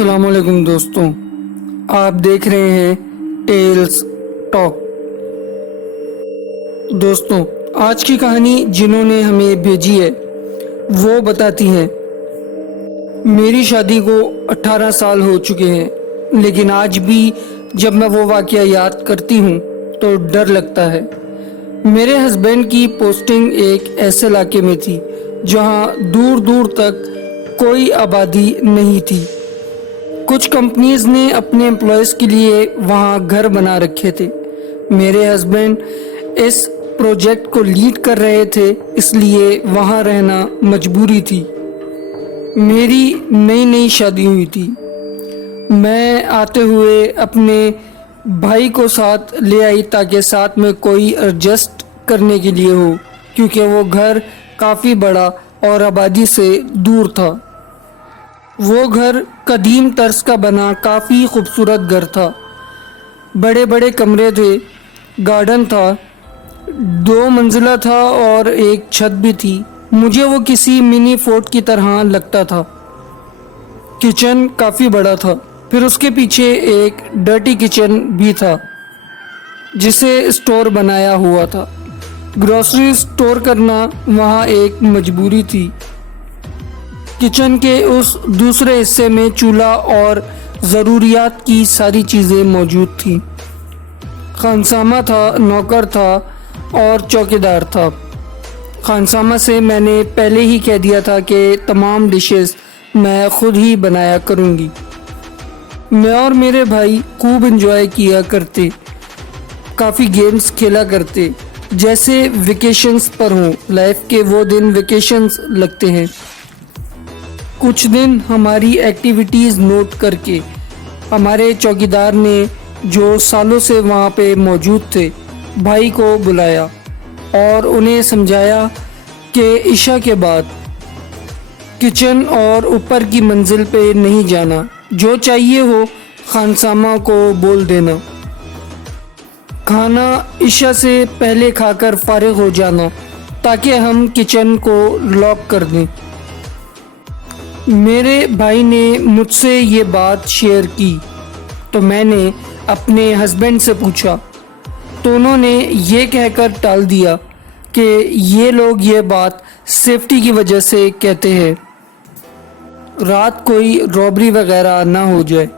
अस्सलाम वालेकुम दोस्तों, आप देख रहे हैं टेल्स टॉक। दोस्तों, आज की कहानी जिन्होंने हमें भेजी है वो बताती हैं, मेरी शादी को 18 साल हो चुके हैं, लेकिन आज भी जब मैं वो वाक़या याद करती हूँ तो डर लगता है। मेरे हस्बैंड की पोस्टिंग एक ऐसे इलाके में थी जहाँ दूर दूर तक कोई आबादी नहीं थी। कुछ कंपनीज ने अपने एम्प्लॉयज़ के लिए वहाँ घर बना रखे थे। मेरे हस्बैंड इस प्रोजेक्ट को लीड कर रहे थे, इसलिए वहाँ रहना मजबूरी थी। मेरी नई नई शादी हुई थी। मैं आते हुए अपने भाई को साथ ले आई ताकि साथ में कोई एडजस्ट करने के लिए हो, क्योंकि वो घर काफ़ी बड़ा और आबादी से दूर था। वो घर कदीम तर्ज का बना काफ़ी खूबसूरत घर था। बड़े बड़े कमरे थे, गार्डन था, 2 मंजिला था और एक छत भी थी। मुझे वो किसी मिनी फोर्ट की तरह लगता था। किचन काफ़ी बड़ा था, फिर उसके पीछे एक डर्टी किचन भी था जिसे स्टोर बनाया हुआ था। ग्रोसरी स्टोर करना वहाँ एक मजबूरी थी। किचन के उस दूसरे हिस्से में चूल्हा और ज़रूरियात की सारी चीज़ें मौजूद थी। खानसामा था, नौकर था और चौकीदार था। खानसामा से मैंने पहले ही कह दिया था कि तमाम डिशेस मैं खुद ही बनाया करूँगी। मैं और मेरे भाई खूब एंजॉय किया करते, काफ़ी गेम्स खेला करते, जैसे वेकेशंस पर हों। लाइफ के वो दिन वेकेशंस लगते हैं। कुछ दिन हमारी एक्टिविटीज़ नोट करके हमारे चौकीदार ने, जो सालों से वहाँ पे मौजूद थे, भाई को बुलाया और उन्हें समझाया कि इशा के बाद किचन और ऊपर की मंजिल पे नहीं जाना, जो चाहिए हो खानसामा को बोल देना। खाना इशा से पहले खाकर फारिग हो जाना ताकि हम किचन को लॉक कर दें। मेरे भाई ने मुझसे ये बात शेयर की तो मैंने अपने हस्बैंड से पूछा, तो उन्होंने ये कहकर टाल दिया कि ये लोग ये बात सेफ्टी की वजह से कहते हैं, रात कोई रॉबरी वगैरह ना हो जाए।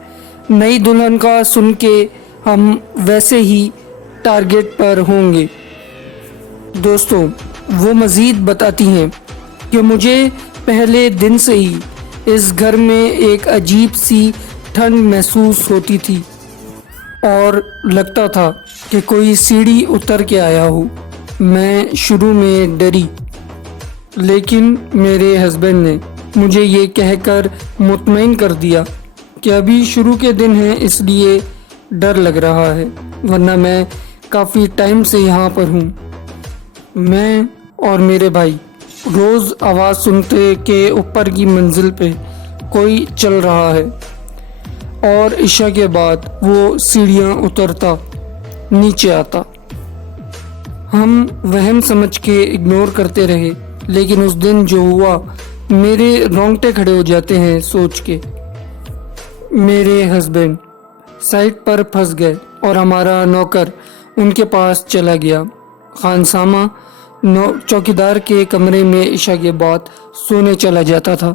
नई दुल्हन का सुन के हम वैसे ही टारगेट पर होंगे। दोस्तों, वो मज़ीद बताती हैं कि मुझे पहले दिन से ही इस घर में एक अजीब सी ठंड महसूस होती थी और लगता था कि कोई सीढ़ी उतर के आया हो। मैं शुरू में डरी, लेकिन मेरे हस्बैंड ने मुझे ये कहकर मुतमईन कर दिया कि अभी शुरू के दिन हैं, इसलिए डर लग रहा है, वरना मैं काफ़ी टाइम से यहाँ पर हूँ। मैं और मेरे भाई रोज़ आवाज़ सुनते कि ऊपर की मंजिल पे कोई चल रहा है और इशा के बाद वो सीढ़ियाँ उतरता नीचे आता। हम वहम समझ के इग्नोर करते रहे, लेकिन उस दिन जो हुआ, मेरे रोंगटे खड़े हो जाते हैं सोच के। मेरे हस्बैंड साइट पर फंस गए और हमारा नौकर उनके पास चला गया। खानसामा चौकीदार के कमरे में इशा के बाद सोने चला जाता था।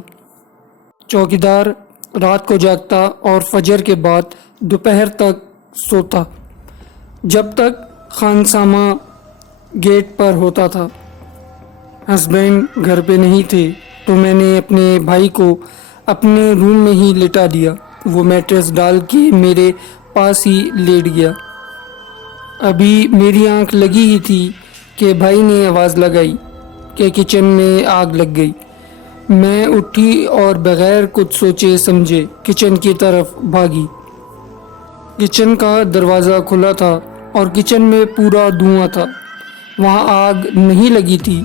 चौकीदार रात को जागता और फजर के बाद दोपहर तक सोता, जब तक खानसामा गेट पर होता था। हस्बैंड घर पे नहीं थे तो मैंने अपने भाई को अपने रूम में ही लिटा दिया। वो मैट्रेस डाल के मेरे पास ही लेट गया। अभी मेरी आंख लगी ही थी कि भाई ने आवाज़ लगाई कि किचन में आग लग गई। मैं उठी और बगैर कुछ सोचे समझे किचन की तरफ भागी। किचन का दरवाज़ा खुला था और किचन में पूरा धुआं था। वहाँ आग नहीं लगी थी,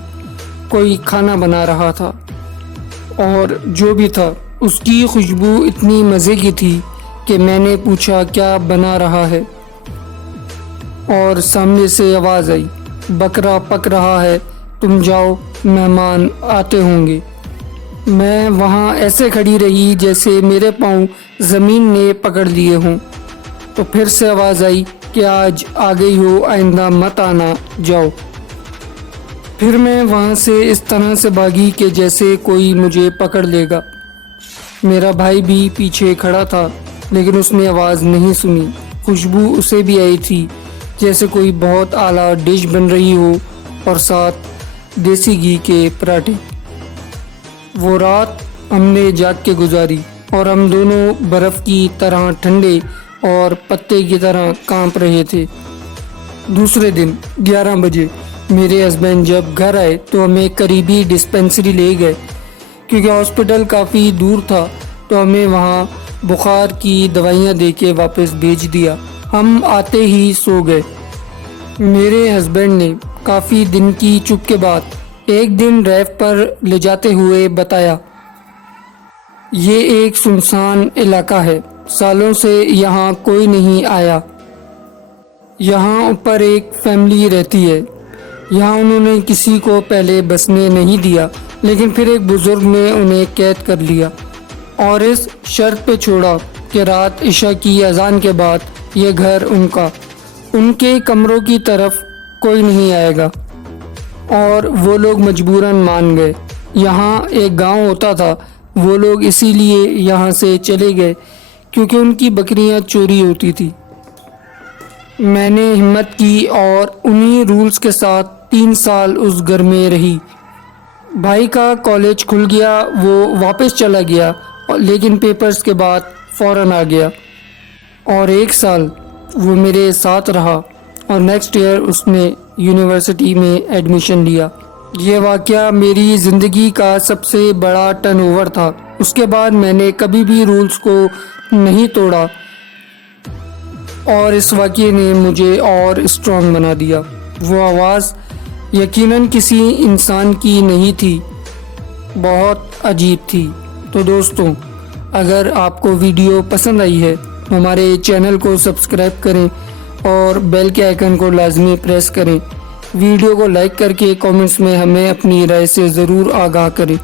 कोई खाना बना रहा था और जो भी था उसकी खुशबू इतनी मज़े की थी कि मैंने पूछा, क्या बना रहा है? और सामने से आवाज़ आई, बकरा पक रहा है, तुम जाओ, मेहमान आते होंगे। میں وہاں ایسے کھڑی رہی جیسے میرے پاؤں زمین نے پکڑ لیے ہوں۔ تو پھر سے آواز آئی کہ آج آ گئی ہو، آئندہ مت آنا، جاؤ۔ پھر میں وہاں سے اس طرح سے بھاگی کہ جیسے کوئی مجھے پکڑ لے گا۔ میرا بھائی بھی پیچھے کھڑا تھا لیکن اس نے آواز نہیں سنی۔ خوشبو اسے بھی آئی تھی جیسے کوئی بہت اعلیٰ ڈش بن رہی ہو اور ساتھ دیسی گھی کے پراٹھے۔ وہ رات ہم نے جاگ کے گزاری اور ہم دونوں برف کی طرح ٹھنڈے اور پتے کی طرح کانپ رہے تھے۔ دوسرے دن 11 بجے میرے ہسبینڈ جب گھر آئے تو ہمیں قریبی ڈسپینسری لے گئے کیونکہ ہاسپٹل کافی دور تھا، تو ہمیں وہاں بخار کی دوائیاں دے کے واپس بھیج دیا۔ ہم آتے ہی سو گئے۔ میرے ہسبینڈ نے کافی دن کی چپ کے بعد ایک دن ڈرائیو پر لے جاتے ہوئے بتایا، یہ ایک سنسان علاقہ ہے، سالوں سے یہاں کوئی نہیں آیا۔ یہاں اوپر ایک فیملی رہتی ہے، یہاں انہوں نے کسی کو پہلے بسنے نہیں دیا، لیکن پھر ایک بزرگ نے انہیں قید کر لیا اور اس شرط پہ چھوڑا کہ رات عشاء کی اذان کے بعد یہ گھر ان کے کمروں کی طرف کوئی نہیں آئے گا، اور وہ لوگ مجبوراً مان گئے۔ یہاں ایک گاؤں ہوتا تھا، وہ لوگ اسی لیے یہاں سے چلے گئے کیونکہ ان کی بکریاں چوری ہوتی تھی۔ میں نے ہمت کی اور انہی رولز کے ساتھ 3 سال اس گھر میں رہی۔ بھائی کا کالج کھل گیا، وہ واپس چلا گیا، لیکن پیپرز کے بعد فوراً آ گیا، اور 1 سال وہ میرے ساتھ رہا اور نیکسٹ ایئر اس نے یونیورسٹی میں ایڈمیشن لیا۔ یہ واقعہ میری زندگی کا سب سے بڑا ٹرن اوور تھا۔ اس کے بعد میں نے کبھی بھی رولز کو نہیں توڑا اور اس واقعے نے مجھے اور اسٹرانگ بنا دیا۔ وہ آواز یقیناً کسی انسان کی نہیں تھی، بہت عجیب تھی۔ تو دوستوں، اگر آپ کو ویڈیو پسند آئی ہے تو ہمارے چینل کو سبسکرائب کریں اور بیل کے آئیکن کو لازمی پریس کریں۔ ویڈیو کو لائک کر کے کامنٹس میں ہمیں اپنی رائے سے ضرور آگاہ کریں۔